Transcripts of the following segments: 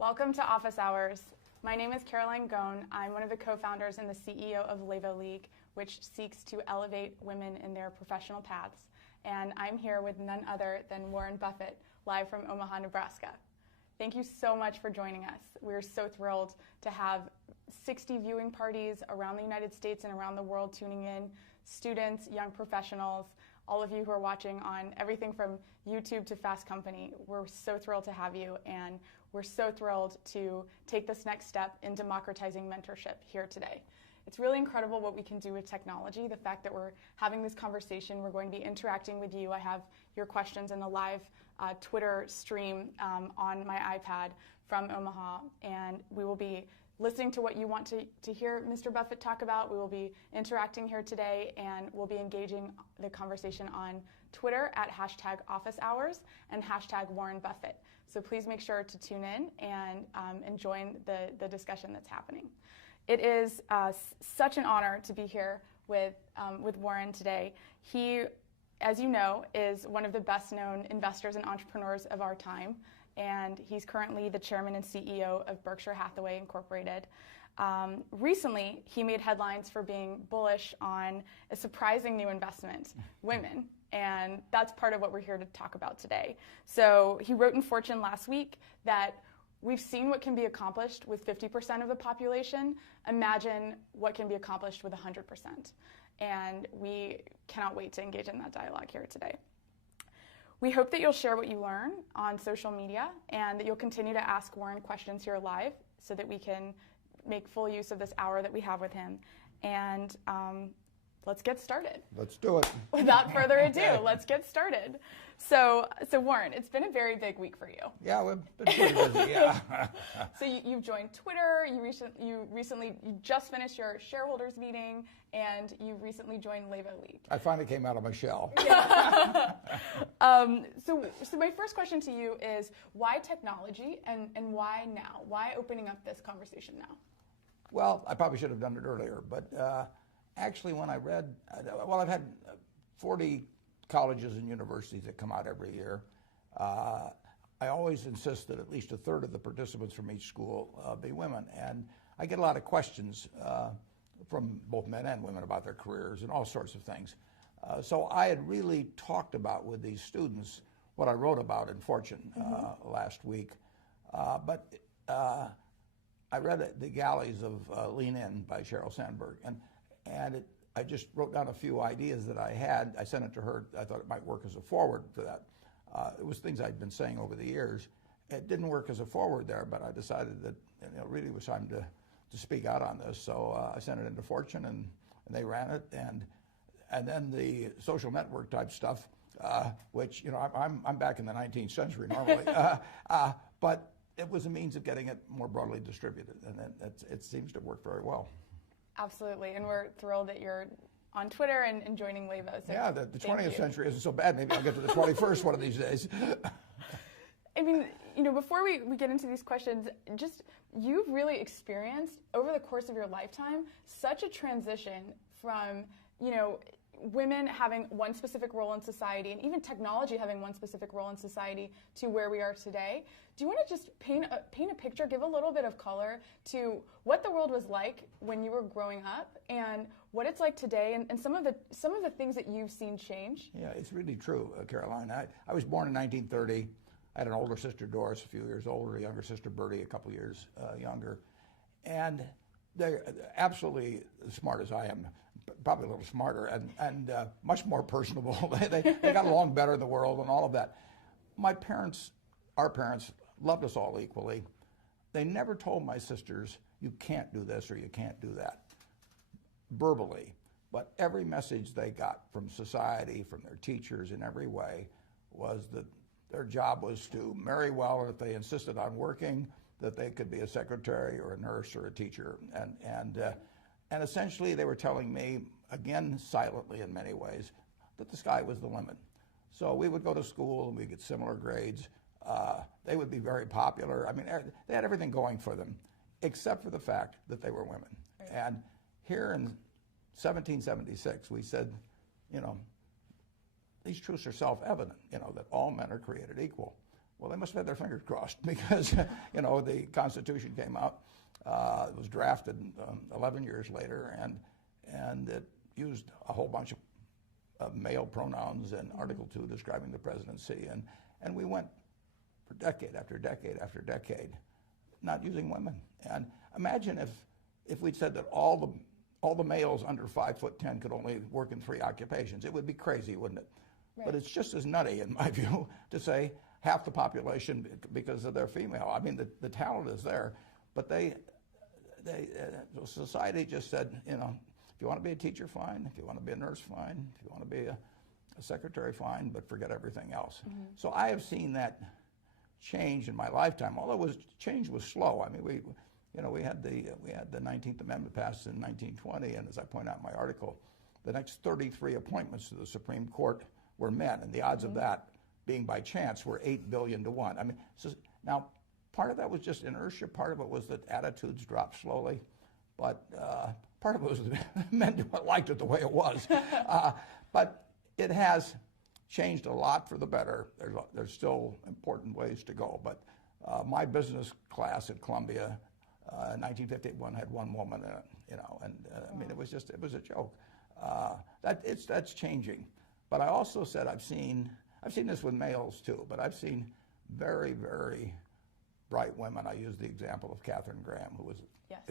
Welcome to Office Hours. My name is Caroline Gohn. I'm one of the co-founders and the CEO of Levo League, which seeks to elevate women in their professional paths. And I'm here with none other than Warren Buffett, live from Omaha, Nebraska. Thank you so much for joining us. We're so thrilled to have 60 viewing parties around the United States and around the world tuning in, students, young professionals, all of you who are watching on everything from YouTube to Fast Company. We're so thrilled to have you, and we're so thrilled to take this next step in democratizing mentorship here today. It's really incredible what we can do with technology. The fact that we're having this conversation, we're going to be interacting with you. I have your questions in the live Twitter stream on my iPad from Omaha, and we will be listening to what you want to hear Mr. Buffett talk about. We will be interacting here today, and we'll be engaging the conversation on Twitter at #OfficeHours and #WarrenBuffett. So please make sure to tune in and join the discussion that's happening. It is such an honor to be here with Warren today. He, as you know, is one of the best known investors and entrepreneurs of our time. And he's currently the chairman and CEO of Berkshire Hathaway Incorporated. Recently, he made headlines for being bullish on a surprising new investment, women, and that's part of what we're here to talk about today. So he wrote in Fortune last week that we've seen what can be accomplished with 50% of the population. Imagine what can be accomplished with 100%. And we cannot wait to engage in that dialogue here today. We hope that you'll share what you learn on social media and that you'll continue to ask Warren questions here live so that we can make full use of this hour that we have with him. And let's get started. Let's do it. Without further ado, let's get started. So Warren, it's been a very big week for you. Yeah, we've been pretty busy, yeah. So you've joined Twitter, you just finished your shareholders meeting, and you recently joined Levo League. I finally came out of my shell. So my first question to you is, why technology and why now? Why opening up this conversation now? Well, I probably should have done it earlier, but actually when I read, I've had 40 colleges and universities that come out every year. I always insist that at least a third of the participants from each school be women. And I get a lot of questions from both men and women about their careers and all sorts of things. So I had really talked about with these students what I wrote about in Fortune last week. But I read The Galleys of Lean In by Sheryl Sandberg. And I just wrote down a few ideas that I had. I sent it to her. I thought it might work as a forward for that. It was things I'd been saying over the years. It didn't work as a forward there, but I decided that it really was time to speak out on this. So I sent it into Fortune, and they ran it. And then the social network type stuff, which I'm back in the 19th century normally, but it was a means of getting it more broadly distributed, and it seems to work very well. Absolutely, and we're thrilled that you're on Twitter and joining Levo. So yeah, the 20th century isn't so bad. Maybe I'll get to the 21st one of these days. I mean, before we get into these questions, you've really experienced over the course of your lifetime such a transition from, women having one specific role in society and even technology having one specific role in society to where we are today. Do you want to just paint a picture, give a little bit of color to what the world was like when you were growing up and what it's like today and some of the things that you've seen change? Yeah, it's really true, Caroline. I was born in 1930. I had an older sister, Doris, a few years older, a younger sister, Bertie, a couple years younger. And they're absolutely as smart as I am, probably a little smarter, and much more personable. they got along better in the world and all of that. Our parents, loved us all equally. They never told my sisters, you can't do this or you can't do that, verbally. But every message they got from society, from their teachers in every way, was that their job was to marry well, and if they insisted on working, that they could be a secretary or a nurse or a teacher. And essentially they were telling me, again silently in many ways, that the sky was the limit. So we would go to school and we'd get similar grades. They would be very popular. I mean, they had everything going for them, except for the fact that they were women. Right. And here in 1776, we said, these truths are self-evident, that all men are created equal. Well, they must have had their fingers crossed because, you know, the Constitution came out. It was drafted 11 years later, and it used a whole bunch of male pronouns in Article 2 describing the presidency. And we went for decade after decade after decade not using women. And imagine if we'd said that all the males under 5'10" could only work in 3 occupations. It would be crazy, wouldn't it? Right. But it's just as nutty, in my view, to say half the population because of their female. I mean, the talent is there, but society just said, you know, if you want to be a teacher, fine. If you want to be a nurse, fine. If you want to be a secretary, fine, but forget everything else. Mm-hmm. So I have seen that change in my lifetime, although change was slow. I mean, we had the 19th Amendment passed in 1920, and as I point out in my article, the next 33 appointments to the Supreme Court were men, and the odds of that being by chance were 8 billion to 1. I mean, so now part of that was just inertia. Part of it was that attitudes dropped slowly, but part of it was that men liked it the way it was. But it has changed a lot for the better. There's still important ways to go. But my business class at Columbia in 1951 had 1 woman in it, you know, and I mean, it was a joke. That's changing. But I also said I've seen this with males too, but I've seen very, very bright women. I used the example of Katharine Graham, who was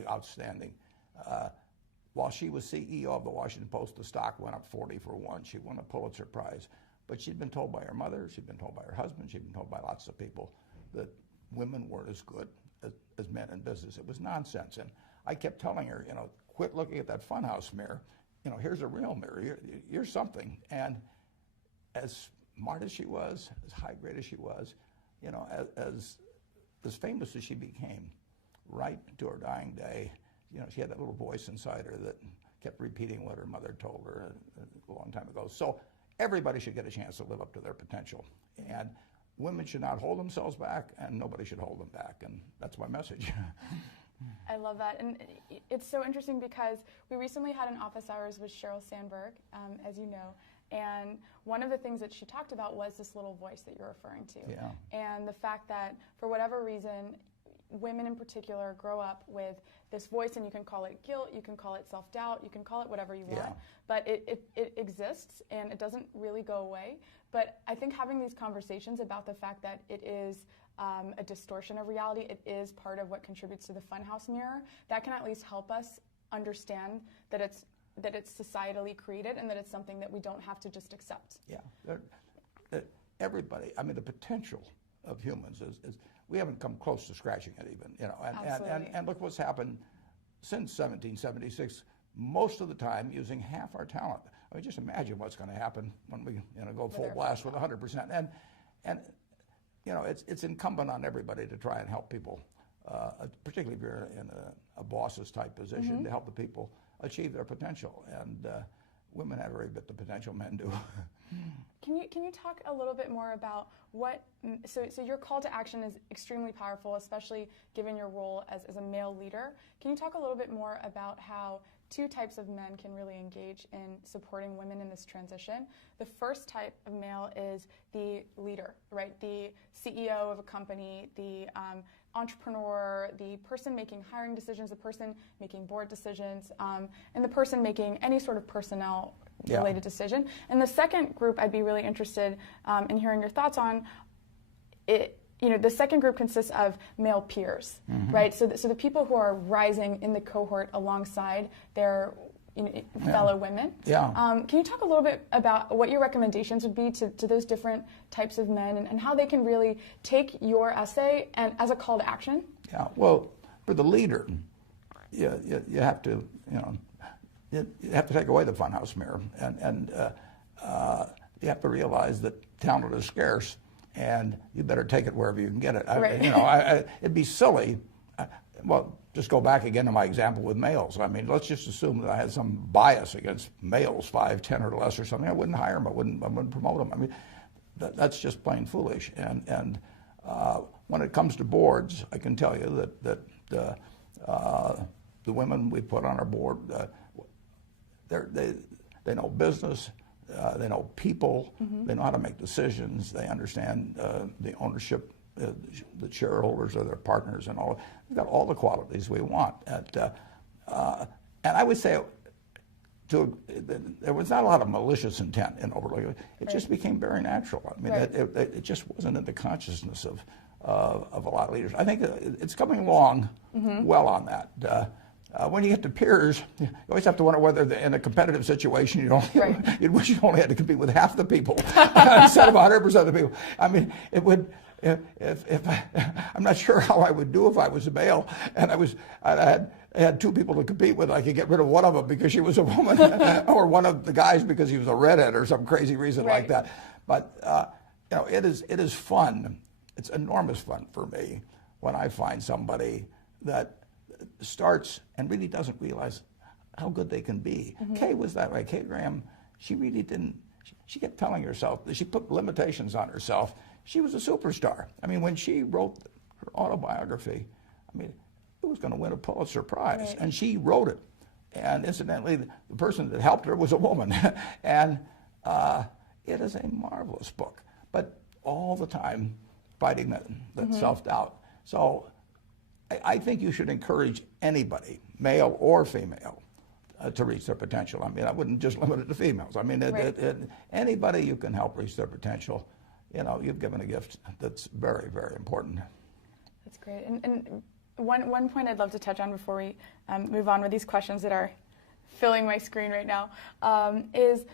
outstanding. While she was CEO of the Washington Post, the stock went up 40 for 1. She won a Pulitzer Prize. But she'd been told by her mother, she'd been told by her husband, she'd been told by lots of people that women weren't as good as men in business. It was nonsense. And I kept telling her, you know, quit looking at that funhouse mirror. You know, here's a real mirror. You're something. And as smart as she was, as high grade as she was, you know, as famous as she became, right to her dying day, you know, she had that little voice inside her that kept repeating what her mother told her a long time ago. So everybody should get a chance to live up to their potential. And women should not hold themselves back, and nobody should hold them back. And that's my message. I love that. And it's so interesting because we recently had an office hours with Sheryl Sandberg, as you know. And one of the things that she talked about was this little voice that you're referring to. Yeah. And the fact that, for whatever reason, women in particular grow up with this voice, and you can call it guilt, you can call it self-doubt, you can call it whatever you want, but it exists and it doesn't really go away. But I think having these conversations about the fact that it is a distortion of reality, it is part of what contributes to the funhouse mirror, that can at least help us understand that it's societally created and that it's something that we don't have to just accept. Yeah, everybody, I mean, the potential of humans is we haven't come close to scratching it even, you know, and look what's happened since 1776, most of the time using half our talent. I mean, just imagine what's going to happen when we, you know, go full blast with 100%. And you know, it's incumbent on everybody to try and help people, particularly if you're in a boss's type position, to help the people achieve their potential. And women have every bit the potential men do. Can you talk a little bit more about what, so your call to action is extremely powerful, especially given your role as a male leader. Can you talk a little bit more about how 2 types of men can really engage in supporting women in this transition? The first type of male is the leader, right? The CEO of a company, the entrepreneur, the person making hiring decisions, the person making board decisions, and the person making any sort of personnel related decision. And the second group I'd be really interested in hearing your thoughts on. You know, the second group consists of male peers, right? So the people who are rising in the cohort alongside their fellow women. Yeah. Can you talk a little bit about what your recommendations would be to those different types of men and how they can really take your essay and as a call to action? Yeah. Well, for the leader, you have to, you know, you have to take away the funhouse mirror, and you have to realize that talent is scarce. And you better take it wherever you can get it. Right. You know, it'd be silly. Well, just go back again to my example with males. I mean, let's just assume that I had some bias against males, 5'10" or less or something. I wouldn't hire them. I wouldn't promote them. I mean, that's just plain foolish. And when it comes to boards, I can tell you that the women we put on our board, they know business. They know people, they know how to make decisions, they understand the ownership the shareholders are their partners and all. They've got all the qualities we want. And I would say there was not a lot of malicious intent in overlooking it. It just became very natural. I mean, it just wasn't in the consciousness of a lot of leaders. I think it's coming along well on that. When you get to peers, you always have to wonder whether in a competitive situation you'd wish you only had to compete with half the people instead of 100% of the people. I mean, it would. I'm not sure how I would do if I was a male and I had two people to compete with. I could get rid of one of them because she was a woman, or one of the guys because he was a redhead, or some crazy reason like that. But it is fun. It's enormous fun for me when I find somebody that starts and really doesn't realize how good they can be. Kay was that way. Kay Graham, she really didn't. She kept telling herself that she put limitations on herself. She was a superstar. I mean, when she wrote her autobiography, I mean, it was going to win a Pulitzer Prize, and she wrote it. And incidentally, the person that helped her was a woman. And it is a marvelous book, but all the time fighting that self-doubt. So I think you should encourage anybody, male or female, to reach their potential. I mean, I wouldn't just limit it to females. I mean, anybody you can help reach their potential, you've given a gift that's very, very important. That's great. And one point I'd love to touch on before we move on with these questions that are filling my screen right now is,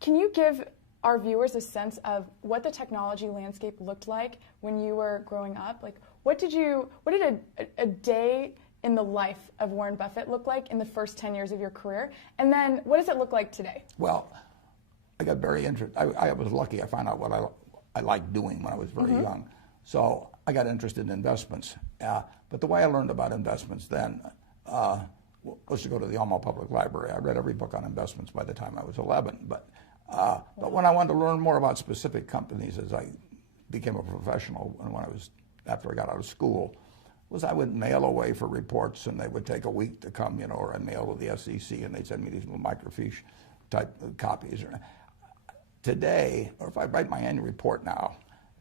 can you give our viewers a sense of what the technology landscape looked like when you were growing up? Like, what did a day in the life of Warren Buffett look like in the first 10 years of your career? And then what does it look like today? Well, I got very interested. I was lucky. I found out what I liked doing when I was very young. So I got interested in investments. But the way I learned about investments then was to go to the Omaha Public Library. I read every book on investments by the time I was 11. But when I wanted to learn more about specific companies as I became a professional, and after I got out of school, I would mail away for reports, and they would take a week to come, or I'd mail to the SEC, and they'd send me these little microfiche type copies. Today, or if I write my annual report now,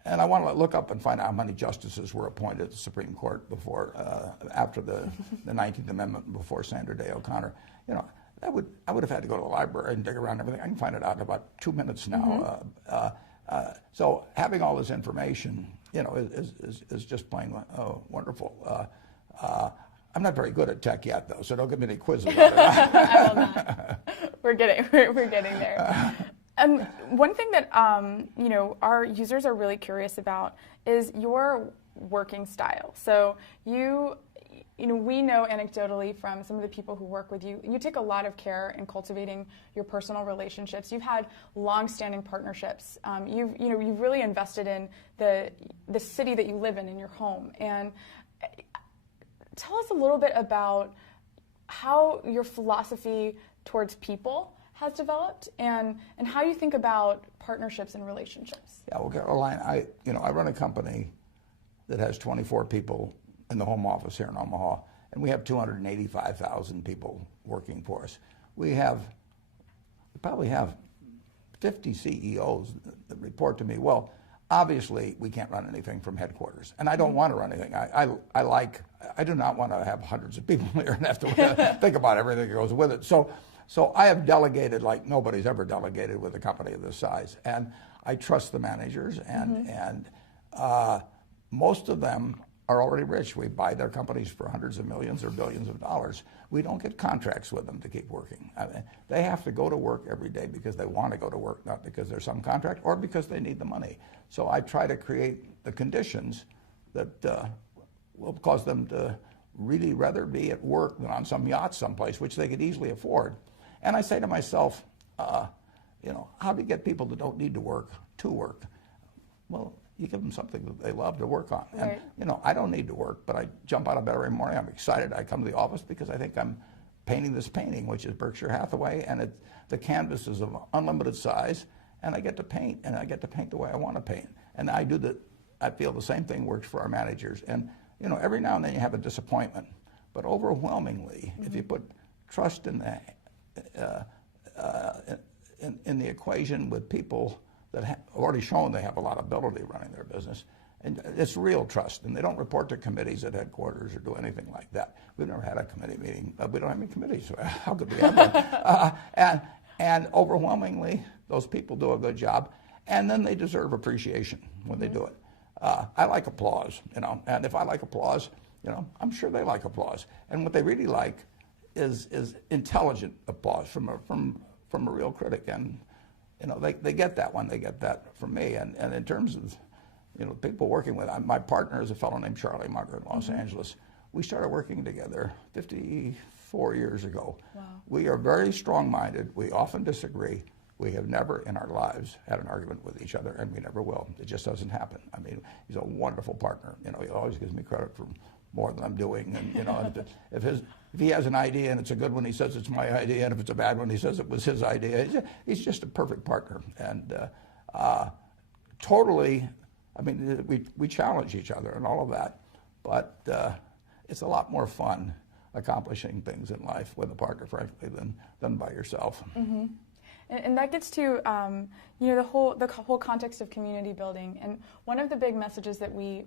and I want to look up and find out how many justices were appointed to the Supreme Court after the 19th Amendment, before Sandra Day O'Connor, I would have had to go to the library and dig around everything. I can find it out in about 2 minutes now. So having all this information, is just plain wonderful. I'm not very good at tech yet, though, so don't give me any quiz about it. I will not. We're getting there. One thing that our users are really curious about is your working style. So we know anecdotally from some of the people who work with you, you take a lot of care in cultivating your personal relationships. You've had long-standing partnerships. You've really invested in the city that you live in your home. And tell us a little bit about how your philosophy towards people has developed, and how you think about partnerships and relationships. Yeah, well, Caroline, I run a company that has 24 people in the home office here in Omaha, and we have 285,000 people working for us. We probably have 50 CEOs that report to me. Well, obviously, we can't run anything from headquarters, and I don't want to run anything. I do not want to have hundreds of people here and have to think about everything that goes with it. So I have delegated like nobody's ever delegated with a company of this size, and I trust the managers, and most of them are already rich. We buy their companies for hundreds of millions or billions of dollars. We don't get contracts with them to keep working. They have to go to work every day because they want to go to work, not because there's some contract or because they need the money. So I try to create the conditions that will cause them to really rather be at work than on some yacht someplace, which they could easily afford. And I say to myself, how do you get people that don't need to work? Well, you give them something that they love to work on. Right. And, I don't need to work, but I jump out of bed every morning. I'm excited. I come to the office because I think I'm painting this painting, which is Berkshire Hathaway, and the canvas is of unlimited size, and I get to paint, and I get to paint the way I want to paint. And I feel the same thing works for our managers. And, every now and then you have a disappointment, but overwhelmingly, if you put trust in the equation with people that have already shown they have a lot of ability running their business, And it's real trust, and they don't report to committees at headquarters or do anything like that. We've never had a committee meeting. We don't have any committees, so how could we have one? And overwhelmingly, those people do a good job, and then they deserve appreciation when they do it. I like applause, and if I like applause, I'm sure they like applause. And what they really like is intelligent applause from a real critic, and they get that one. They get that from me, and in terms of people working with, my partner is a fellow named Charlie Munger in Los Angeles. We started working together 54 years ago. Wow. We are very strong-minded. We often disagree. We have never in our lives had an argument with each other, and we never will. It just doesn't happen. I mean, he's a wonderful partner. He always gives me credit for more than I'm doing. And if he has an idea and it's a good one, he says it's my idea, and if it's a bad one, he says it was his idea. He's just a perfect partner, and totally. I mean, we challenge each other and all of that, but it's a lot more fun accomplishing things in life with a partner, frankly, than by yourself. Mm-hmm. And that gets to the whole context of community building. And one of the big messages that we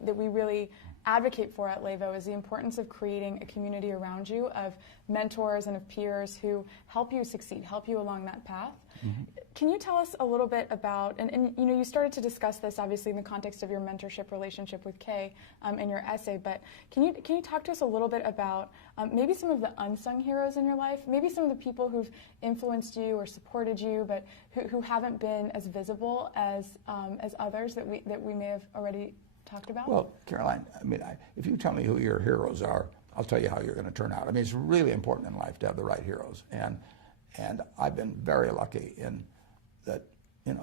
really advocate for at LEVO is the importance of creating a community around you of mentors and of peers who help you succeed, help you along that path. Mm-hmm. Can you tell us a little bit about, and you started to discuss this obviously in the context of your mentorship relationship with Kay in your essay, but can you talk to us a little bit about maybe some of the unsung heroes in your life, maybe some of the people who've influenced you or supported you, but who haven't been as visible as others that we may have already talked about? Well, Caroline, I mean, if you tell me who your heroes are, I'll tell you how you're going to turn out. I mean, it's really important in life to have the right heroes, and I've been very lucky in that.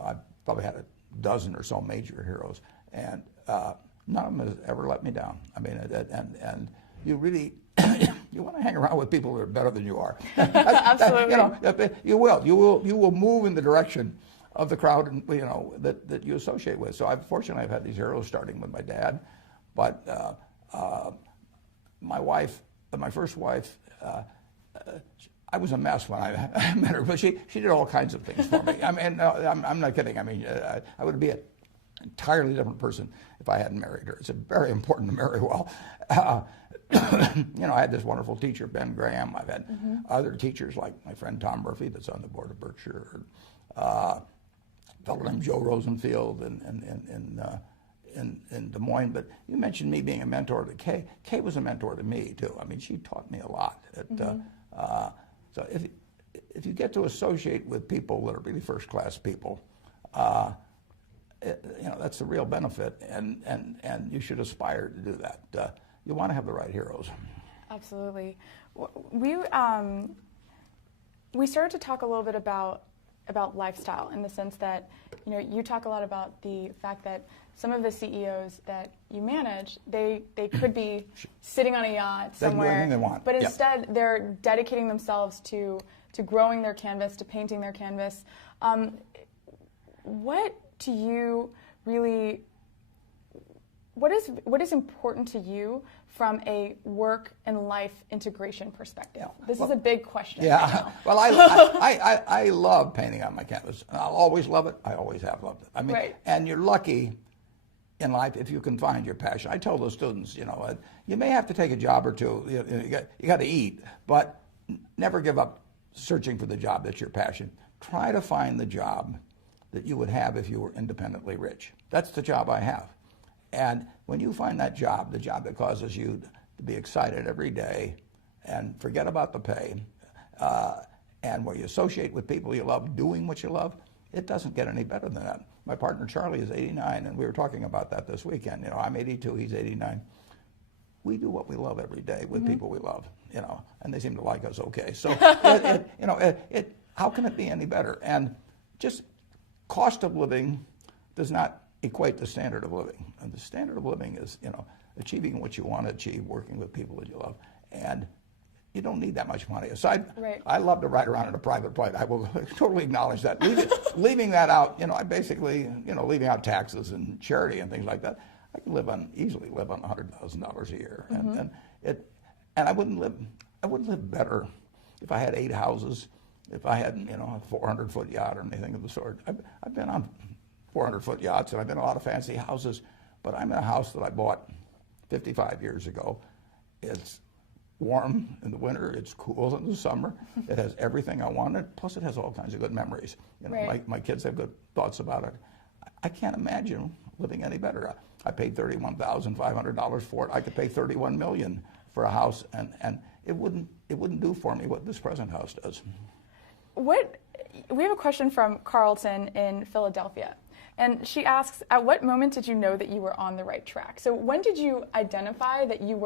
I've probably had a dozen or so major heroes, and none of them has ever let me down. I mean, and you really you want to hang around with people that are better than you are. Absolutely. You will move in the direction of the crowd, that you associate with. So I've had these heroes, starting with my dad, but my first wife, I was a mess when I met her, but she did all kinds of things for me. I mean, no, I'm not kidding. I mean, I would be an entirely different person if I hadn't married her. It's very important to marry well. I had this wonderful teacher, Ben Graham. I've had other teachers like my friend Tom Murphy, that's on the board of Berkshire. A fellow named Joe Rosenfield in Des Moines. But you mentioned me being a mentor to Kay. Kay was a mentor to me too. I mean, she taught me a lot. So if you get to associate with people that are really first-class people, that's the real benefit, and you should aspire to do that. You want to have the right heroes. Absolutely. We started to talk a little bit about lifestyle, in the sense that you talk a lot about the fact that some of the CEOs that you manage, they could be sitting on a yacht somewhere, they can do anything they want. But instead they're dedicating themselves to growing their canvas, to painting their canvas. What to you really? What is important to you from a work and life integration perspective? This is a big question. Yeah. Right now. Well, I love painting on my canvas. I'll always love it. I always have loved it. I mean, right. And you're lucky in life if you can find your passion. I tell the students, you may have to take a job or two. You got to eat, but never give up searching for the job that's your passion. Try to find the job that you would have if you were independently rich. That's the job I have. And when you find that job, the job that causes you to be excited every day and forget about the pay, and where you associate with people you love, doing what you love, it doesn't get any better than that. My partner Charlie is 89, and we were talking about that this weekend. I'm 82, he's 89. We do what we love every day with people we love, and they seem to like us okay. So, how can it be any better? And just cost of living does not equate to standard of living. And the standard of living is, achieving what you want to achieve, working with people that you love. And you don't need that much money. Aside, right. I love to ride around in a private plane. I will totally acknowledge that. Leaving that out, I basically, leaving out taxes and charity and things like that, I can easily live on $100,000 a year. And I wouldn't live better if I had 8 houses, if I had, a 400-foot yacht or anything of the sort. I've been on 400-foot yachts, and I've been in a lot of fancy houses, but I'm in a house that I bought 55 years ago. It's warm in the winter, it's cool in the summer, it has everything I wanted, plus it has all kinds of good memories. You know, right. my kids have good thoughts about it. I can't imagine living any better. I paid $31,500 for it. I could pay $31 million for a house, and it wouldn't do for me what this present house does. We have a question from Carlton in Philadelphia, and she asks, at what moment did you know that you were on the right track? So when did you identify that you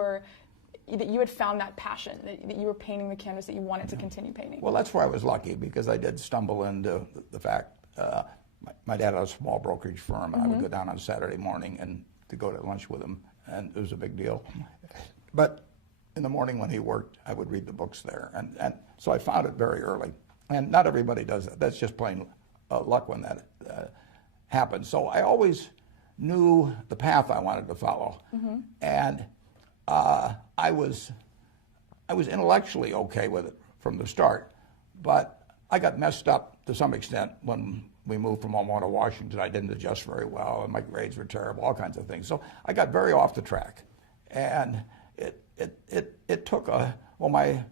had found that passion, that you were painting the canvas that you wanted to continue painting? Well, that's where I was lucky, because I did stumble into the fact, my dad had a small brokerage firm, and I would go down on Saturday morning and to go to lunch with him, and it was a big deal. But in the morning when he worked, I would read the books there, and so I found it very early. And not everybody does that. That's just plain luck when that happens. So I always knew the path I wanted to follow, and I was intellectually okay with it from the start, but I got messed up to some extent when we moved from Omaha to Washington. I didn't adjust very well, and my grades were terrible, all kinds of things. So I got very off the track, and it took my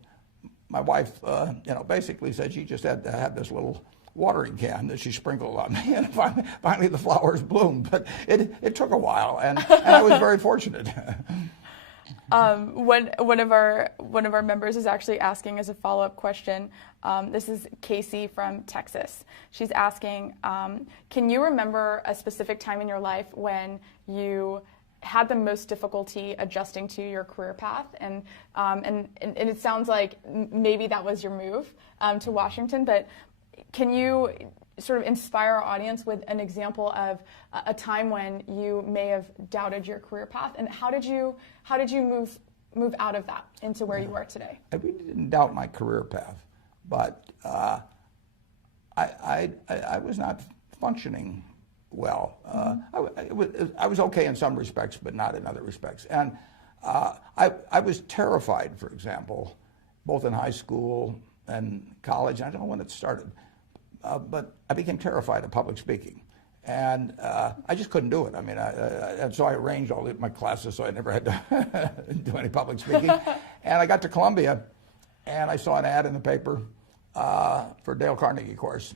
wife, basically said she just had to have this little watering can that she sprinkled on me, and finally the flowers bloomed. But it took a while, and I was very fortunate. One of our members is actually asking as a follow-up question. This is Casey from Texas. She's asking, can you remember a specific time in your life when you had the most difficulty adjusting to your career path, and it sounds like maybe that was your move to Washington, but can you sort of inspire our audience with an example of a time when you may have doubted your career path, and how did you move out of that into where you are today? I really didn't doubt my career path, but I was not functioning well. I was okay in some respects, but not in other respects. And I was terrified, for example, both in high school and college. I don't know when it started, but I became terrified of public speaking. And I just couldn't do it. I mean, and so I arranged all my classes so I never had to do any public speaking. And I got to Columbia, and I saw an ad in the paper for a Dale Carnegie course.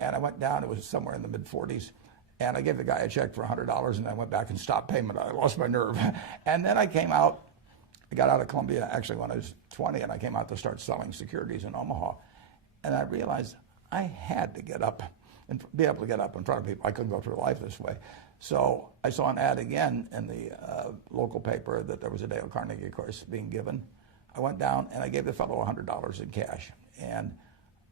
And I went down, it was somewhere in the mid-40s. And I gave the guy a check for $100, and I went back and stopped payment. I lost my nerve. And then I got out of Columbia actually when I was 20, and I came out to start selling securities in Omaha. And I realized I had to get up and be able to get up in front of people. I couldn't go through life this way. So I saw an ad again in the local paper that there was a Dale Carnegie course being given. I went down, and I gave the fellow $100 in cash. And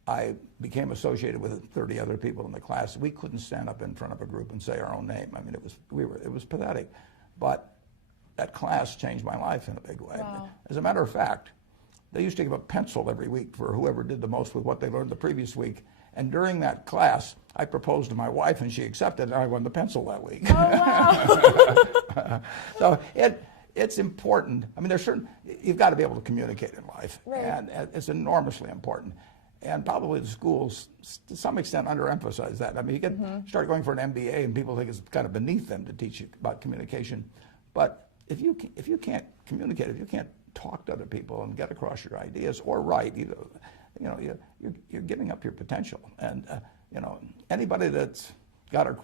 I became associated with 30 other people in the class. We couldn't stand up in front of a group and say our own name. I mean, it was pathetic. But that class changed my life in a big way. Wow. As a matter of fact, they used to give a pencil every week for whoever did the most with what they learned the previous week. And during that class, I proposed to my wife, and she accepted, and I won the pencil that week. Oh, wow. So it's important. I mean, you've got to be able to communicate in life, right. And it's enormously important. And probably the schools, to some extent, underemphasize that. I mean, you start going for an MBA, and people think it's kind of beneath them to teach you about communication. But if you can't communicate, if you can't talk to other people and get across your ideas or write, you're giving up your potential. And anybody that's got a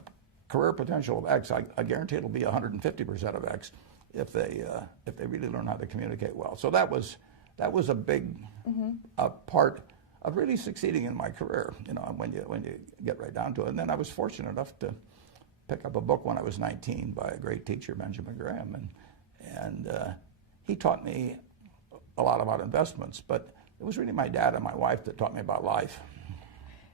career potential of X, I guarantee it'll be 150% of X if they really learn how to communicate well. So that was a big part of really succeeding in my career, when you get right down to it. And then I was fortunate enough to pick up a book when I was 19 by a great teacher, Benjamin Graham, and he taught me a lot about investments, but it was really my dad and my wife that taught me about life.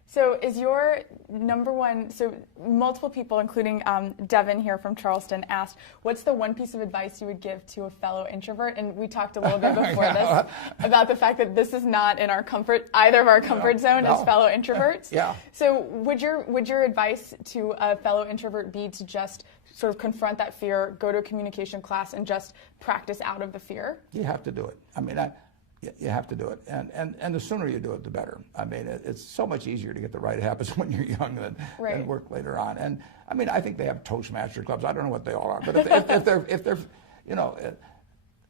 So is your number one, so multiple people, including Devin here from Charleston, asked, what's the one piece of advice you would give to a fellow introvert? And we talked a little bit before this about the fact that this is not in either of our comfort zone as fellow introverts. Yeah. So would your advice to a fellow introvert be to just sort of confront that fear, go to a communication class, and just practice out of the fear? You have to do it. I mean, you have to do it, and the sooner you do it, the better. I mean, it's so much easier to get the right habits when you're young than work later on. And I mean, I think they have Toastmaster clubs. I don't know what they all are, but if they're you know,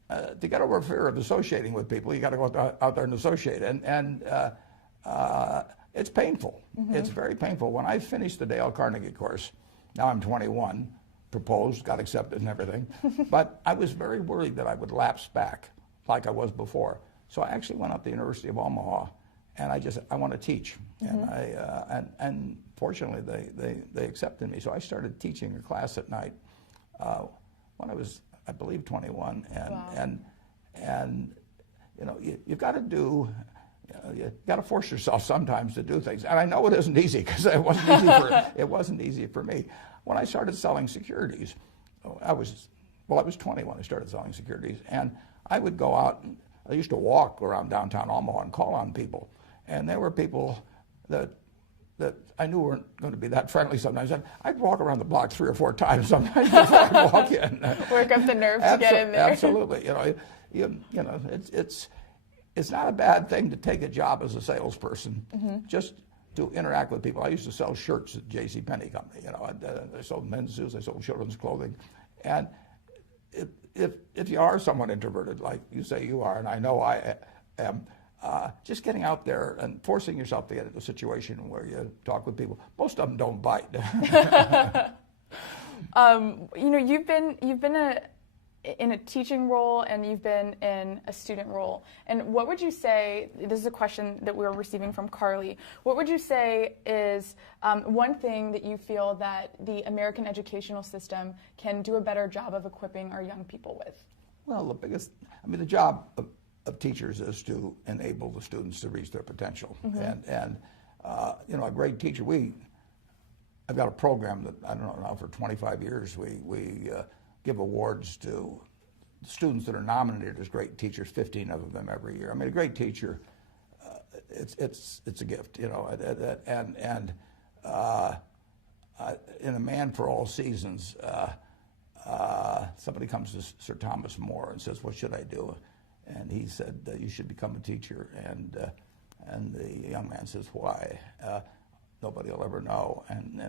to get over fear of associating with people, you got to go out there and associate, and it's painful. Mm-hmm. It's very painful. When I finished the Dale Carnegie course, now I'm 21, proposed, got accepted, and everything, but I was very worried that I would lapse back like I was before. So I actually went up to the University of Omaha, and I want to teach. Mm-hmm. And fortunately they accepted me. So I started teaching a class at night when I was, I believe, 21. And you know, you've got to do. You got to force yourself sometimes to do things, and I know it isn't easy because it wasn't easy for me. When I started selling securities, I was 20 when I started selling securities, and I would go out. I used to walk around downtown Omaha and call on people, and there were people that I knew weren't going to be that friendly sometimes. I'd walk around the block 3 or 4 times sometimes before I'd walk in. Work up the nerve to get in there. Absolutely, you know, it's not a bad thing to take a job as a salesperson, mm-hmm. just to interact with people. I used to sell shirts at JCPenney Company. You know, I sold men's suits, I sold children's clothing, and if you are somewhat introverted, like you say you are, and I know I am, just getting out there and forcing yourself to get into a situation where you talk with people. Most of them don't bite. You know, you've been in a teaching role, and you've been in a student role. And what would you say, this is a question that we're receiving from Carly, what would you say is one thing that you feel that the American educational system can do a better job of equipping our young people with? Well, the job of teachers is to enable the students to reach their potential. Mm-hmm. And you know, a great teacher, I've got a program that, I don't know now, for 25 years, we give awards to students that are nominated as great teachers, 15 of them every year. I mean, a great teacher, it's a gift, you know. And in A Man for All Seasons, somebody comes to Sir Thomas More and says, "What should I do?" And he said, "You should become a teacher." And the young man says, "Why?" Nobody will ever know. And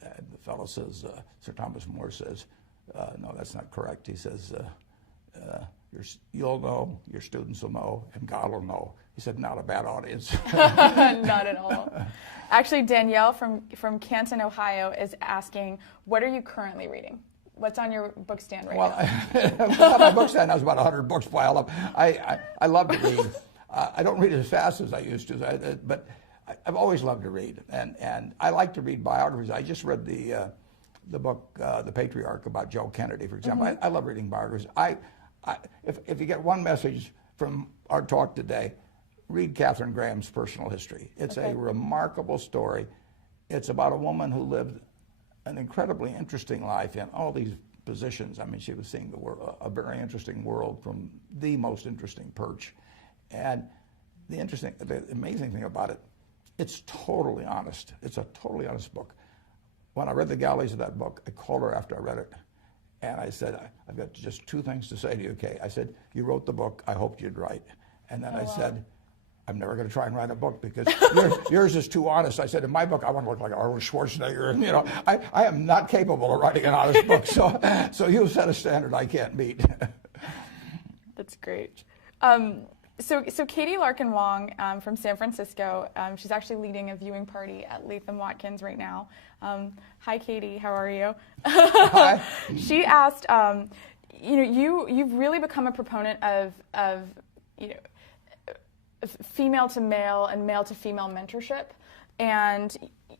the fellow says, Sir Thomas More says, "No, that's not correct." He says, "You'll know, your students will know, and God will know." He said, "Not a bad audience." Not at all. Actually, Danielle from Canton, Ohio is asking, what are you currently reading? What's on your book stand right now? Well, my book stand has about 100 books piled up. I love to read. I don't read as fast as I used to, but I've always loved to read, and I like to read biographies. I just read the book, The Patriarch, about Joe Kennedy, for example. Mm-hmm. I love reading biographies. If you get one message from our talk today, read Katharine Graham's personal history. It's a remarkable story. It's about a woman who lived an incredibly interesting life in all these positions. I mean, she was seeing the world, a very interesting world from the most interesting perch. And the amazing thing about it, it's totally honest. It's a totally honest book. When I read the galleys of that book, I called her after I read it, and I said, "I've got just 2 things to say to you, Kay." I said, "You wrote the book, I hoped you'd write." And then I said, "I'm never going to try and write a book because yours is too honest." I said, "In my book, I want to look like Arnold Schwarzenegger, and you know, I am not capable of writing an honest book, so you set a standard I can't meet." That's great. So Katie Larkin Wong from San Francisco, she's actually leading a viewing party at Latham Watkins right now. Hi, Katie. How are you? Hi. She asked, you know, you've really become a proponent of you know, female to male and male to female mentorship, and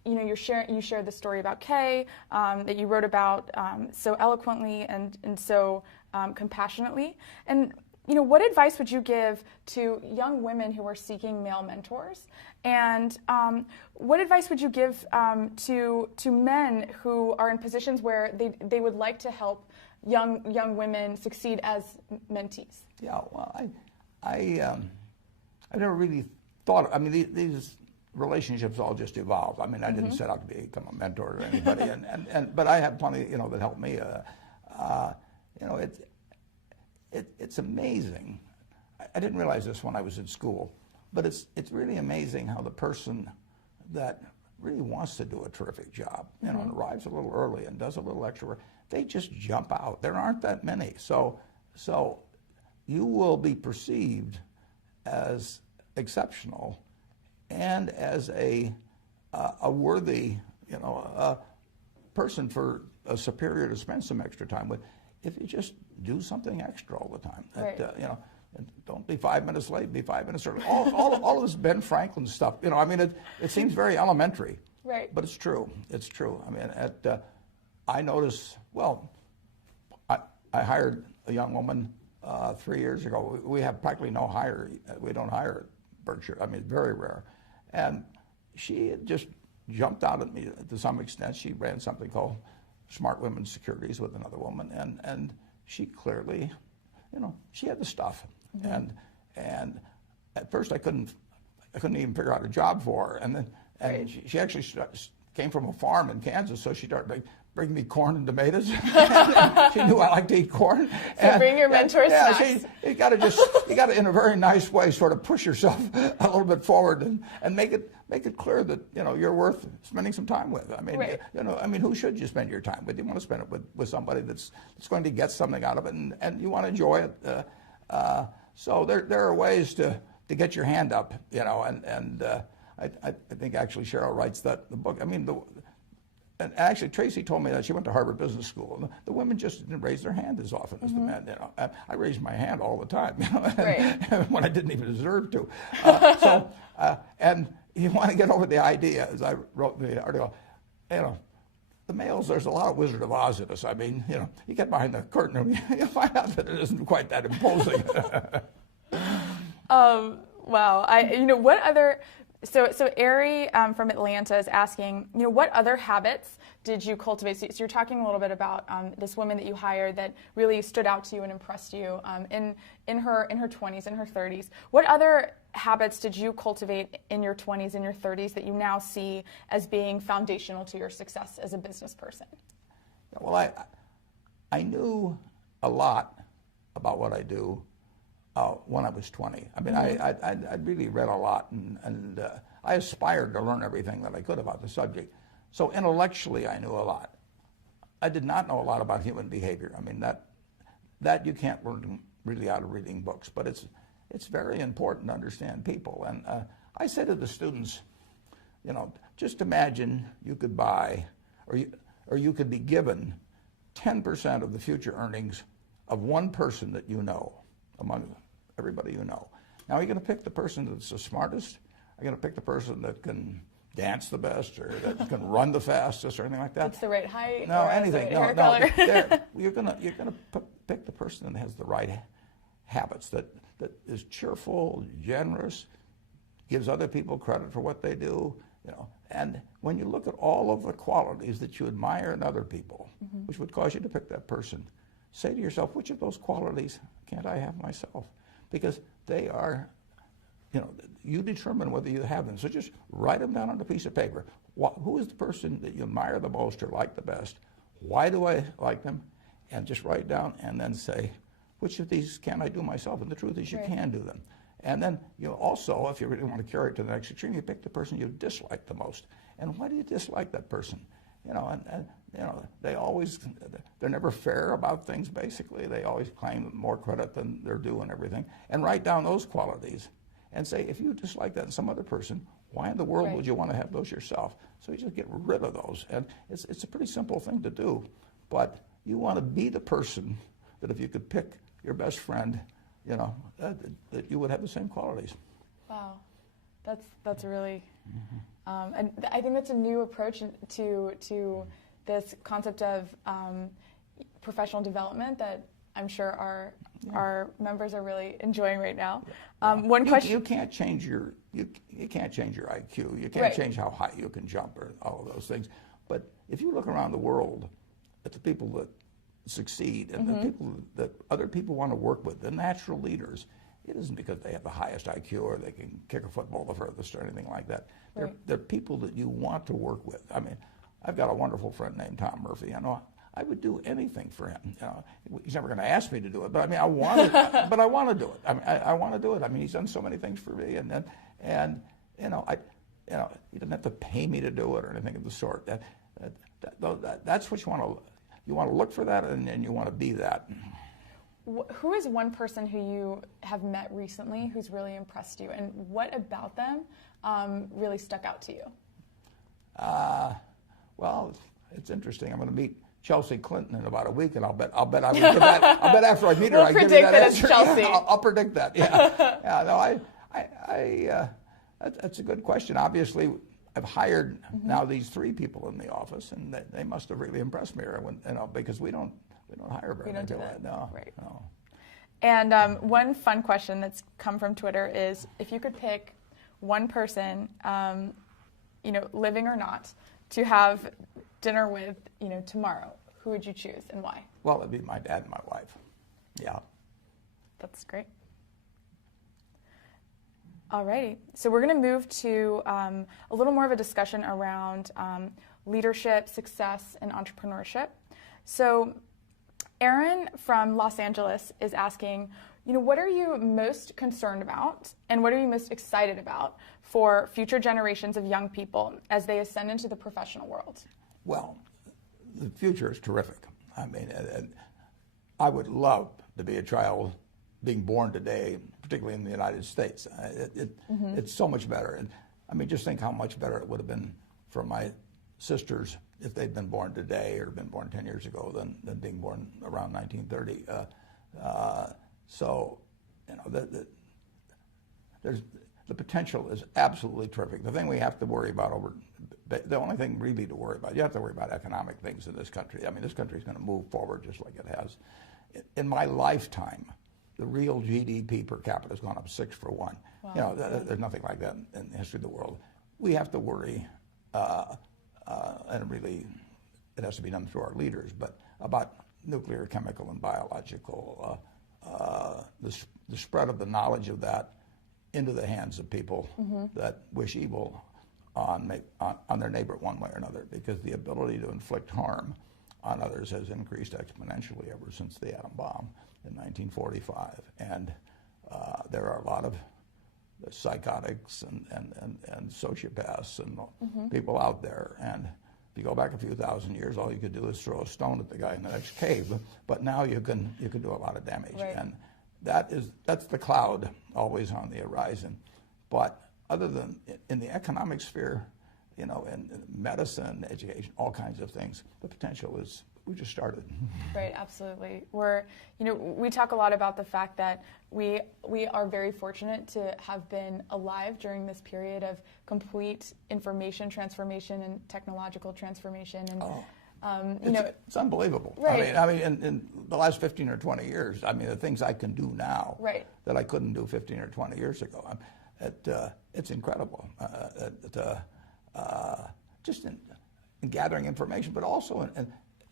you know, you shared the story about Kay that you wrote about so eloquently and so compassionately. And you know, what advice would you give to young women who are seeking male mentors? And what advice would you give to men who are in positions where they would like to help young women succeed as mentees? Yeah, well, I never really thought. I mean, these relationships all just evolve. I mean, I didn't set out to become a mentor to anybody, but I have plenty, you know, that helped me. You know, it's amazing I didn't realize this when I was in school, but it's really amazing how the person that really wants to do a terrific job, you know, and arrives a little early and does a little extra work, they just jump out. There aren't that many. So you will be perceived as exceptional and as a worthy, you know, person for a superior to spend some extra time with, if you just do something extra all the time. Right. You know, and don't be 5 minutes late, be 5 minutes early. All of this Ben Franklin stuff, you know, I mean, it seems very elementary. Right. But it's true. It's true. I mean, I noticed, well, I hired a young woman 3 years ago. We have practically no hire. We don't hire at Berkshire. I mean, very rare. And she had just jumped out at me to some extent. She ran something called Smart Women's Securities with another woman, and she clearly, you know, she had the stuff. And at first I couldn't even figure out a job for her. And then she actually came from a farm in Kansas, so she started bringing me corn and tomatoes. She knew I liked to eat corn. So bring your mentor snacks. You got to in a very nice way sort of push yourself a little bit forward and make it clear that, you know, you're worth spending some time with. I mean, you know, I mean, who should you spend your time with? You want to spend it with somebody that's going to get something out of it, and you want to enjoy it. So there are ways to get your hand up, you know, and I think actually Cheryl writes the book. I mean, and actually Tracy told me that she went to Harvard Business School, and the women just didn't raise their hand as often as the men. You know, I raised my hand all the time, you know, when I didn't even deserve to. And you want to get over the idea, as I wrote in the article, you know, the males, there's a lot of Wizard of Oz in us. I mean, you know, you get behind the curtain and you find out that it isn't quite that imposing. Wow. You know, what other, so Ari from Atlanta is asking, you know, what other habits did you cultivate? So you're talking a little bit about this woman that you hired that really stood out to you and impressed you in her 20s, in her 30s. What other habits did you cultivate in your 20s and your 30s that you now see as being foundational to your success as a business person? Well, I knew a lot about what I do when I was 20. I mean, I'd really read a lot, and I aspired to learn everything that I could about the subject. So intellectually, I knew a lot. I did not know a lot about human behavior. I mean, that you can't learn really out of reading books, but it's very important to understand people. And I say to the students, you know, just imagine you could buy, or you could be given 10% of the future earnings of one person that you know among everybody you know. Now, are you going to pick the person that's the smartest? Are you going to pick the person that can dance the best, or that can run the fastest, or anything like that? It's the right height. No, or anything. The right No, hair color. you're gonna pick the person that has the right habits, that is cheerful, generous, gives other people credit for what they do. You know, and when you look at all of the qualities that you admire in other people, which would cause you to pick that person, say to yourself, which of those qualities can't I have myself? Because they are, you know, you determine whether you have them. So just write them down on a piece of paper. Who is the person that you admire the most or like the best? Why do I like them? And just write down and then say, which of these can I do myself? And the truth is you can do them. And then you also, if you really want to carry it to the next extreme, you pick the person you dislike the most. And why do you dislike that person? You know, and you know, they're never fair about things, basically. They always claim more credit than they're due and everything. And write down those qualities and say, if you dislike that in some other person, why in the world would you want to have those yourself? So you just get rid of those. And it's a pretty simple thing to do. But you want to be the person that if you could pick your best friend, you know, that you would have the same qualities. Wow, that's really, and I think that's a new approach to this concept of professional development that I'm sure our members are really enjoying right now. One question: you can't change your IQ. You can't change how high you can jump or all of those things. But if you look around the world at the people that succeed and the people that other people want to work with, the natural leaders, it isn't because they have the highest IQ or they can kick a football the furthest or anything like that. They're people that you want to work with. I mean, I've got a wonderful friend named Tom Murphy. I know I would do anything for him. You know, he's never going to ask me to do it, but I mean, I want to. But I want to do it. I mean, I want to do it. I mean, he's done so many things for me, and you know, he doesn't have to pay me to do it or anything of the sort. That's what you want to. You want to look for that, and you want to be that. Who is one person who you have met recently who's really impressed you, and what about them really stuck out to you? Well, it's interesting. I'm going to meet Chelsea Clinton in about a week, and I'll bet I would give that. I'll bet after I meet her, we'll I give predict her that it's answer. Chelsea. Yeah, I'll predict that. Yeah, yeah. No, that's a good question. Obviously, I've hired now these 3 people in the office, and they must have really impressed me. Because we don't hire very many people. No, right. No. And one fun question that's come from Twitter is, if you could pick one person, living or not, to have dinner with, tomorrow, who would you choose and why? Well, it'd be my dad and my wife. Yeah. That's great. Alrighty, so we're going to move to a little more of a discussion around leadership, success, and entrepreneurship. So Aaron from Los Angeles is asking, what are you most concerned about and what are you most excited about for future generations of young people as they ascend into the professional world? Well, the future is terrific. I mean, I would love to be a child being born today, particularly in the United States. It's so much better. And I mean, just think how much better it would have been for my sisters if they'd been born today or been born 10 years ago than being born around 1930. So, the potential is absolutely terrific. The thing we have to worry about the only thing really to worry about, you have to worry about economic things in this country. I mean, this country is going to move forward just like it has. In my lifetime, the real GDP per capita has gone up 6 for 1. Wow. There's nothing like that in the history of the world. We have to worry, and really, it has to be done through our leaders, but about nuclear, chemical, and biological, the spread of the knowledge of that into the hands of people that wish evil on their neighbor one way or another, because the ability to inflict harm on others has increased exponentially ever since the atom bomb in 1945. And there are a lot of psychotics and sociopaths and people out there. And if you go back a few thousand years, all you could do is throw a stone at the guy in the next cave. But now you can do a lot of damage. Right. And that's the cloud always on the horizon. But other than in the economic sphere, in medicine, education, all kinds of things, the potential is, we just started. Right, absolutely. We talk a lot about the fact that we are very fortunate to have been alive during this period of complete information transformation and technological transformation. And it's unbelievable. Right. I mean, in the last 15 or 20 years, the things I can do now that I couldn't do 15 or 20 years ago, it's incredible. Just in gathering information, but also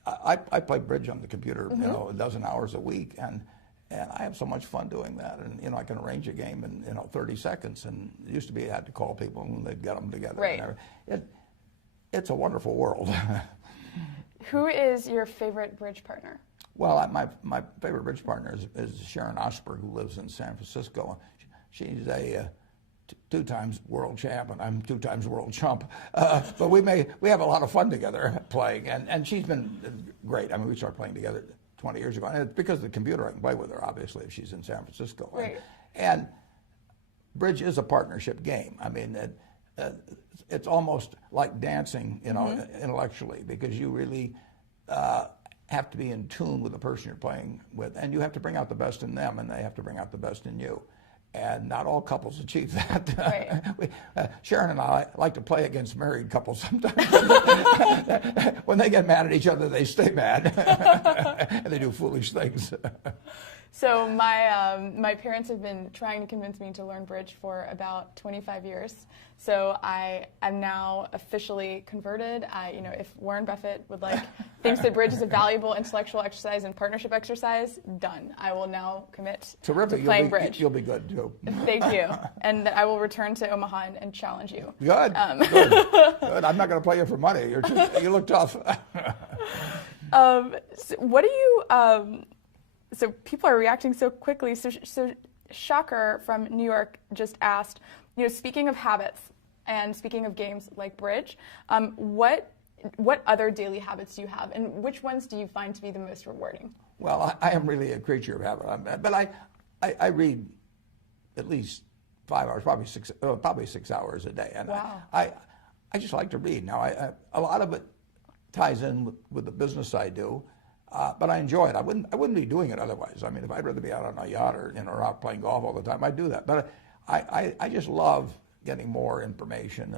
I play bridge on the computer, a dozen hours a week, and I have so much fun doing that. And I can arrange a game in 30 seconds. And it used to be I had to call people and they'd get them together. Right. It's a wonderful world. Who is your favorite bridge partner? Well, my favorite bridge partner is Sharon Osper, who lives in San Francisco. She's a 2 times world champ, and I'm 2 times world chump. But we have a lot of fun together playing, and she's been great. I mean, we started playing together 20 years ago, and it's because of the computer. I can play with her, obviously, if she's in San Francisco. Right. And bridge is a partnership game. I mean, it's almost like dancing, intellectually, because you really have to be in tune with the person you're playing with, and you have to bring out the best in them, and they have to bring out the best in you. And not all couples achieve that. Right. Sharon and I like to play against married couples sometimes. When they get mad at each other, they stay mad, and they do foolish things. So my parents have been trying to convince me to learn bridge for about 25 years. So I am now officially converted. If Warren Buffett thinks that bridge is a valuable intellectual exercise and partnership exercise, done. I will now commit to playing bridge. You'll be good too. Thank you. And I will return to Omaha and challenge you. Good. Good. I'm not going to play you for money. You look tough. So what do you? So people are reacting so quickly. So Shocker from New York just asked, speaking of habits and speaking of games like bridge, what other daily habits do you have, and which ones do you find to be the most rewarding? Well, I am really a creature of habit, but I read at least 5 hours, probably 6 hours a day, and wow. I just like to read. Now, a lot of it ties in with the business I do, but I enjoy it. I wouldn't be doing it otherwise. I mean, if I'd rather be out on a yacht or out playing golf all the time, I'd do that. But I just love getting more information,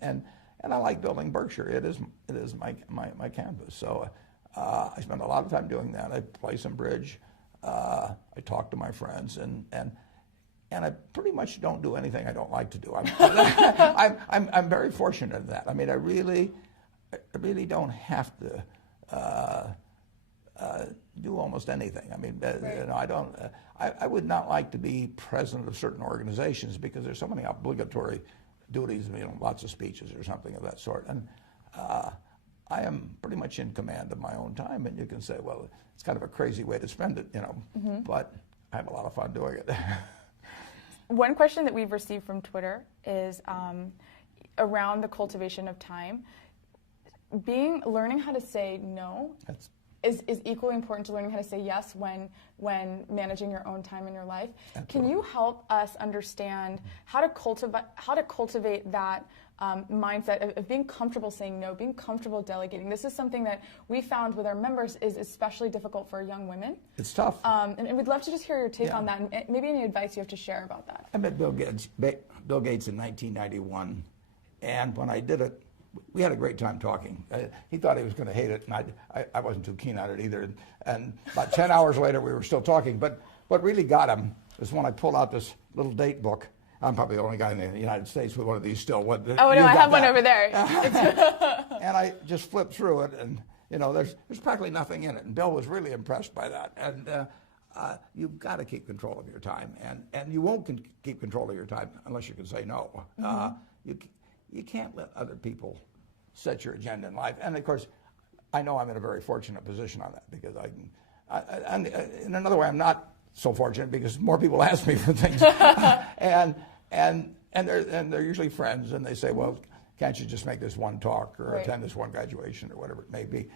and I like building Berkshire. It is my canvas. So I spend a lot of time doing that. I play some bridge. I talk to my friends, and I pretty much don't do anything I don't like to do. I'm very fortunate in that. I mean, I really don't have to do almost anything. I mean, right. I don't. I would not like to be president of certain organizations because there's so many obligatory duties, lots of speeches or something of that sort. And I am pretty much in command of my own time. And you can say, well, it's kind of a crazy way to spend it, but I have a lot of fun doing it. One question that we've received from Twitter is around the cultivation of time. Learning how to say no is equally important to learning how to say yes when managing your own time in your life. Absolutely. Can you help us understand how to cultivate that mindset of being comfortable saying no, being comfortable delegating? This is something that we found with our members is especially difficult for young women. It's tough. And we'd love to just hear your take on that, and maybe any advice you have to share about that. I met Bill Gates in 1991, and when I did it, we had a great time talking. He thought he was going to hate it, and I wasn't too keen on it either. And about 10 hours later, we were still talking. But what really got him was when I pulled out this little date book. I'm probably the only guy in the United States with one of these still. Oh, no, I have one over there. And I just flipped through it, and there's practically nothing in it. And Bill was really impressed by that. And you've got to keep control of your time, and you won't keep control of your time unless you can say no. Mm-hmm. You can't let other people set your agenda in life. And of course, I know I'm in a very fortunate position on that because and in another way, I'm not so fortunate because more people ask me for things, and they're usually friends, and they say, well, can't you just make this one talk or attend this one graduation or whatever it may be?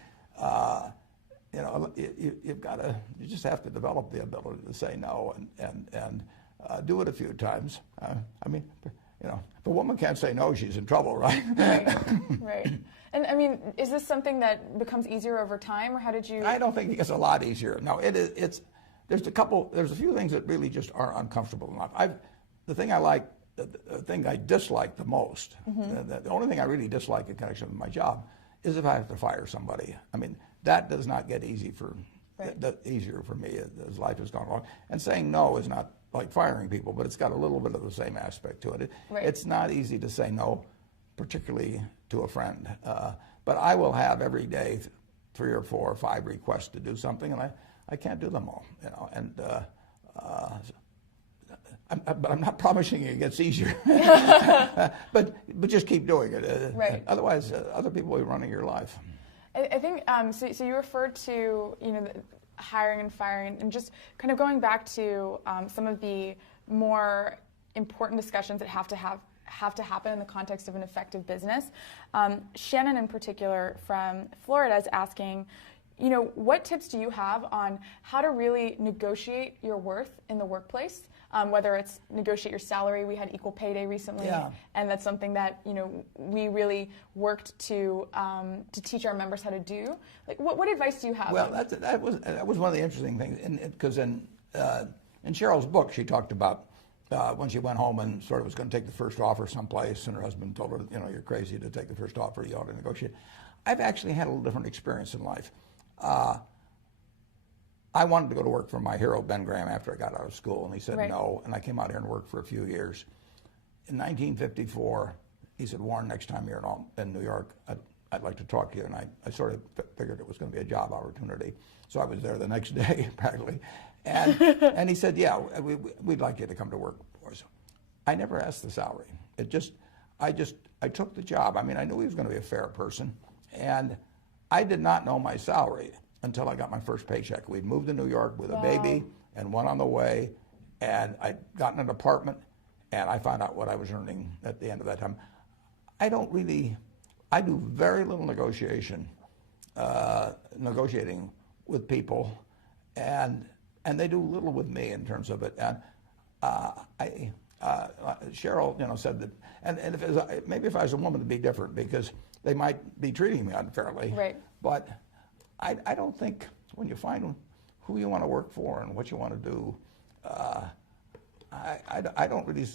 You just have to develop the ability to say no and do it a few times. If a woman can't say no, she's in trouble, right? Right. And I mean, is this something that becomes easier over time, or how did you? I don't think it gets a lot easier. No, there's a few things that really just are uncomfortable enough. The thing I dislike the most, the only thing I really dislike in connection with my job, is if I have to fire somebody. I mean, that does not get easier for me as life has gone along. And saying no is not like firing people, but it's got a little bit of the same aspect to it. It's not easy to say no, particularly to a friend. But I will have every day 3 or 4 or 5 requests to do something, and I can't do them all. But I'm not promising it gets easier. but just keep doing it. Otherwise, other people will be running your life. I think so you referred to hiring and firing, and just kind of going back to some of the more important discussions that have to happen in the context of an effective business. Shannon, in particular, from Florida, is asking, what tips do you have on how to really negotiate your worth in the workplace? Whether it's negotiate your salary. We had Equal Pay Day recently, and that's something that we really worked to teach our members how to do. Like, what advice do you have? Well, that was one of the interesting things, because in Cheryl's book, she talked about when she went home and sort of was going to take the first offer someplace, and her husband told her, you're crazy to take the first offer. You ought to negotiate. I've actually had a little different experience in life. I wanted to go to work for my hero, Ben Graham, after I got out of school, and he said no, and I came out here and worked for a few years. In 1954, he said, Warren, next time you're in New York, I'd like to talk to you, and I sort of figured it was going to be a job opportunity, so I was there the next day, practically, and he said, yeah, we'd like you to come to work for us. I never asked the salary. I took the job. I mean, I knew he was going to be a fair person, and I did not know my salary until I got my first paycheck. We'd moved to New York with a baby and one on the way, and I'd gotten an apartment, and I found out what I was earning at the end of that time. I do very little negotiating with people, and they do little with me in terms of it. And Cheryl, said that, and maybe if I was a woman, it'd be different because they might be treating me unfairly. Right. But I don't think when you find who you want to work for and what you want to do, I don't really.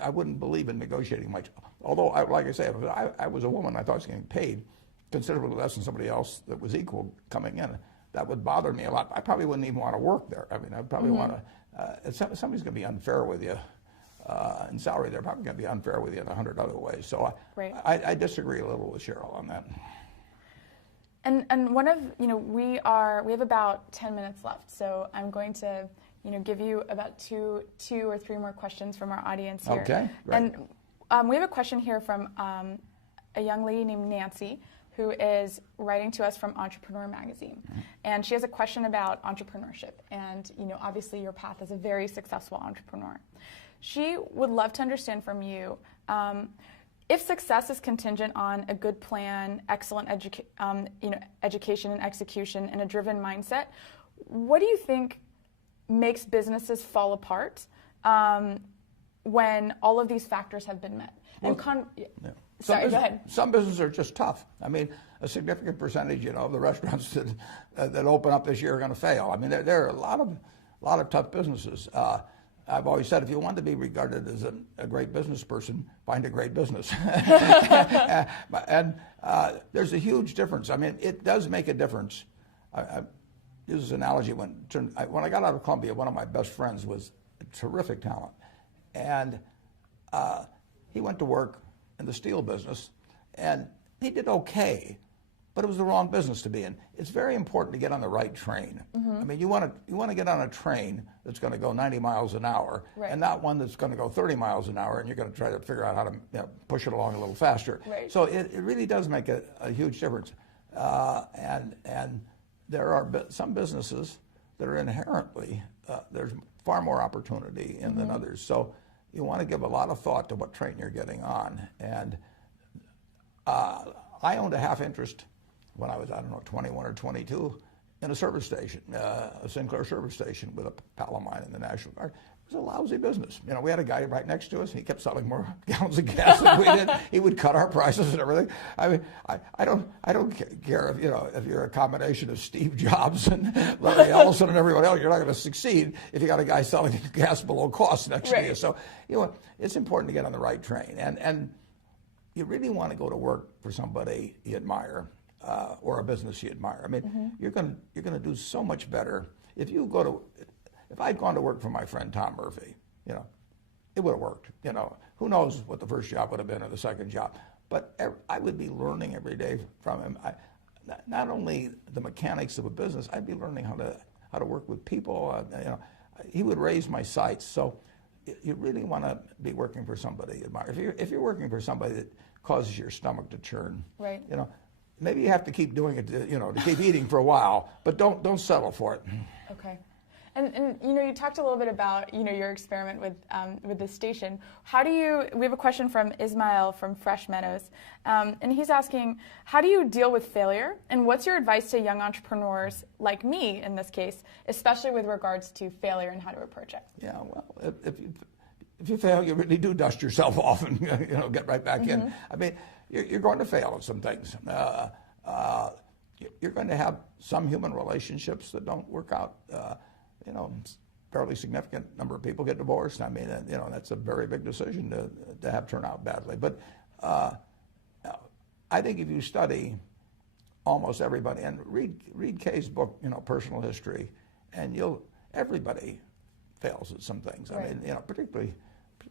I wouldn't believe in negotiating much. Although, like I say, if I was a woman, I thought I was getting paid considerably less than somebody else that was equal coming in. That would bother me a lot. I probably wouldn't even want to work there. I mean, I'd probably want to. If somebody's going to be unfair with you in salary, they're probably going to be unfair with you in 100 other ways. So I disagree a little with Cheryl on that. And one of we have about 10 minutes left, so I'm going to give you about two or three more questions from our audience here. Okay, great. And we have a question here from a young lady named Nancy, who is writing to us from Entrepreneur Magazine. And she has a question about entrepreneurship. And, obviously your path as a very successful entrepreneur. She would love to understand from you, if success is contingent on a good plan, excellent education and execution, and a driven mindset, what do you think makes businesses fall apart when all of these factors have been met? Sorry, go ahead. Some businesses are just tough. I mean, a significant percentage, of the restaurants that open up this year are going to fail. I mean, there are a lot of tough businesses. I've always said, if you want to be regarded as a great business person, find a great business. And there's a huge difference. I mean, it does make a difference. I use this analogy when I got out of Columbia, one of my best friends was a terrific talent, and he went to work in the steel business, and he did okay, but it was the wrong business to be in. It's very important to get on the right train. I mean, you want to get on a train that's going to go 90 miles an hour, and not one that's going to go 30 miles an hour, and you're going to try to figure out how to push it along a little faster. Right. So it really does make a huge difference. And there are some businesses that are inherently, there's far more opportunity in than others. So you want to give a lot of thought to what train you're getting on. And I owned a half interest when I was, 21 or 22, in a service station, a Sinclair service station with a pal of mine in the National Guard. It was a lousy business. We had a guy right next to us, and he kept selling more gallons of gas than we did. He would cut our prices and everything. I mean, I don't care if you're a combination of Steve Jobs and Larry Ellison and everyone else. You're not going to succeed if you got a guy selling gas below cost next to you. So it's important to get on the right train, and you really want to go to work for somebody you admire. Or a business you admire. I mean, you're going to do so much better if you go to. If I'd gone to work for my friend Tom Murphy, it would have worked. Who knows what the first job would have been or the second job, but I would be learning every day from him. Not only the mechanics of a business, I'd be learning how to work with people. He would raise my sights. So you really want to be working for somebody you admire. If you're working for somebody that causes your stomach to churn, right? Maybe you have to keep doing it, to keep eating for a while, but don't settle for it. Okay. And you talked a little bit about your experiment with this station. We have a question from Ismail from Fresh Meadows, and he's asking, how do you deal with failure, and what's your advice to young entrepreneurs like me in this case, especially with regards to failure and how to approach it? Yeah, well, if you fail, you really do dust yourself off and get right back in. I mean, you're going to fail at some things. You're going to have some human relationships that don't work out. Fairly significant number of people get divorced. I mean, that's a very big decision to have turn out badly. But I think if you study almost everybody and read Kay's book, Personal History, and everybody fails at some things. Right. I mean,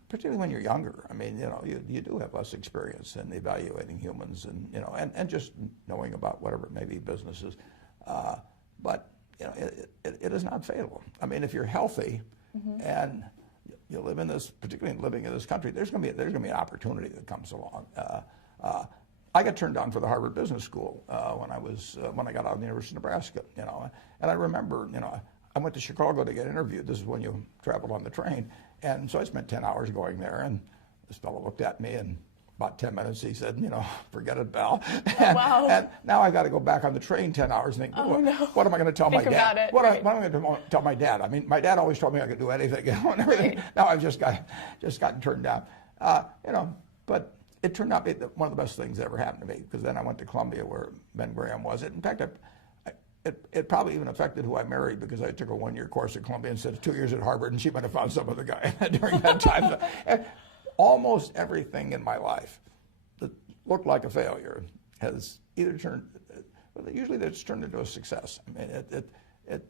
particularly when you're younger. I mean, you do have less experience in evaluating humans and just knowing about whatever it may be businesses. But it is not fatal. I mean, if you're healthy and you live in this, particularly living in this country, there's going to be an opportunity that comes along. I got turned down for the Harvard Business School when I got out of the University of Nebraska, you know. And I remember, you know, I went to Chicago to get interviewed. This is when you traveled on the train. And so I spent 10 hours going there, and this fellow looked at me, and about 10 minutes he said, you know, forget it, Bell. And, wow. and now I got to go back on the train 10 hours and think, what am I going to tell my dad? What am I going to tell my dad? I mean, my dad always told me I could do anything, you know, and everything. Right. Now I've just gotten turned down, you know. But it turned out to be one of the best things that ever happened to me, because then I went to Columbia, where Ben Graham was. In fact, it probably even affected who I married, because I took a 1-year course at Columbia instead of 2 years at Harvard, and she might have found some other guy during that time. And almost everything in my life that looked like a failure has either turned, well, usually it's turned into a success. I mean,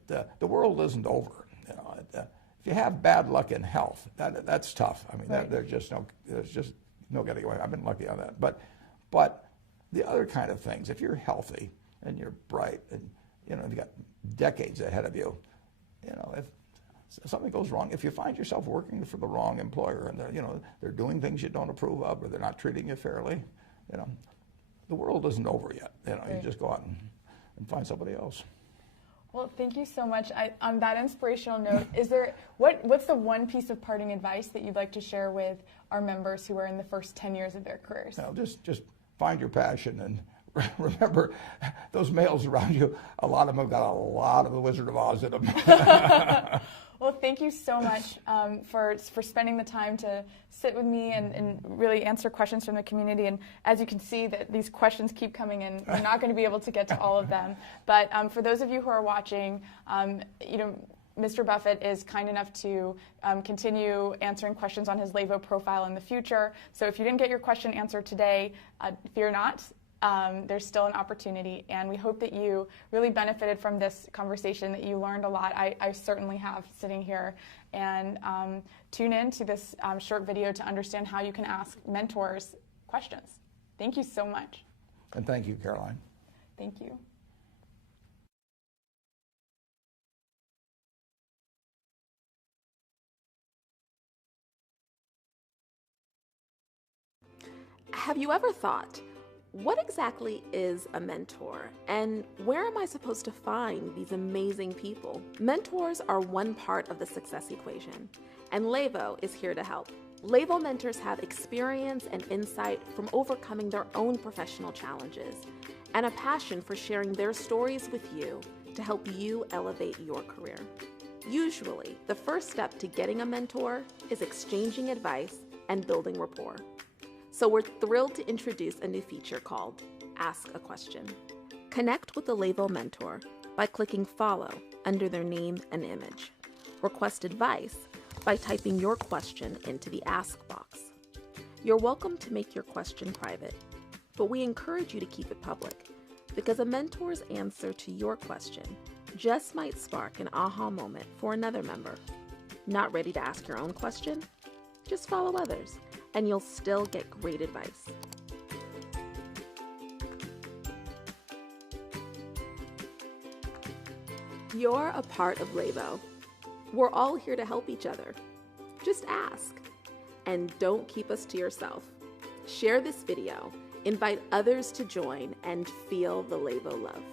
the world isn't over. You know, if you have bad luck in health, that's tough. I mean, right. there's just no getting away. I've been lucky on that. But the other kind of things, if you're healthy and you're bright and, you know, you've got decades ahead of you, you know, if something goes wrong, if you find yourself working for the wrong employer and they're doing things you don't approve of, or they're not treating you fairly, you know, the world isn't over yet. You know, right. You just go out and find somebody else. Well, thank you so much. On that inspirational note, is there what's the one piece of parting advice that you'd like to share with our members who are in the first 10 years of their careers? No, just find your passion, and remember, those males around you, a lot of them have got a lot of the Wizard of Oz in them. Well, thank you so much for spending the time to sit with me and really answer questions from the community. And as you can see, that these questions keep coming in. We're not going to be able to get to all of them. But for those of you who are watching, you know, Mr. Buffett is kind enough to continue answering questions on his Levo profile in the future. So if you didn't get your question answered today, fear not. There's still an opportunity, and we hope that you really benefited from this conversation, that you learned a lot. I certainly have, sitting here. And tune in to this short video to understand how you can ask mentors questions. Thank you so much. And thank you, Caroline. Thank you. Have you ever thought, what exactly is a mentor, and where am I supposed to find these amazing people? Mentors are one part of the success equation, and Levo is here to help. Levo mentors have experience and insight from overcoming their own professional challenges, and a passion for sharing their stories with you to help you elevate your career. Usually, the first step to getting a mentor is exchanging advice and building rapport. So we're thrilled to introduce a new feature called Ask a Question. Connect with the Levo mentor by clicking follow under their name and image. Request advice by typing your question into the Ask box. You're welcome to make your question private, but we encourage you to keep it public, because a mentor's answer to your question just might spark an aha moment for another member. Not ready to ask your own question? Just follow others, and you'll still get great advice. You're a part of Levo. We're all here to help each other. Just ask. And don't keep us to yourself. Share this video, invite others to join, and feel the Levo love.